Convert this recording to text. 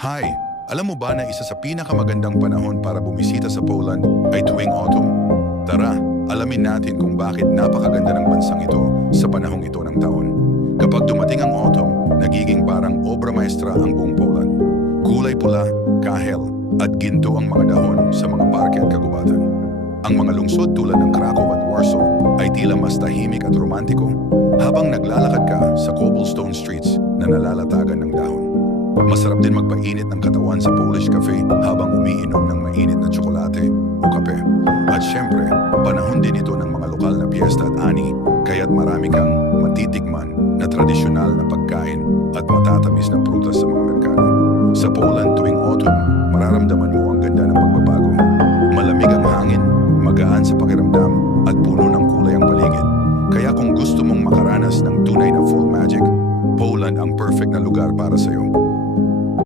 Hi! Alam mo ba na isa sa pinakamagandang panahon para bumisita sa Poland ay tuwing autumn? Tara, alamin natin kung bakit napakaganda ng bansang ito sa panahong ito ng taon. Kapag dumating ang autumn, nagiging parang obra maestra ang buong Poland. Kulay pula, kahel, at ginto ang mga dahon sa mga parke at kagubatan. Ang mga lungsod tulad ng Krakow at Warsaw ay tila mas tahimik at romantiko habang naglalakad ka sa cobblestone streets na nalalatagan ng dahon. Masarap din magpainit ng katawan sa Polish cafe habang umiinom ng mainit na tsokolate o kape. At syempre, panahon din ito ng mga lokal na piyesta at ani, kaya't marami kang matitikman na tradisyonal na pagkain at matatamis na prutas sa mga merkado. Sa Poland tuwing autumn, mararamdaman mo ang ganda ng pagbabago. Malamig ang hangin, magaan sa pakiramdam, at puno ng kulay ang paligid. Kaya kung gusto mong makaranas ng tunay na fall magic, Poland ang perfect na lugar para sa iyo.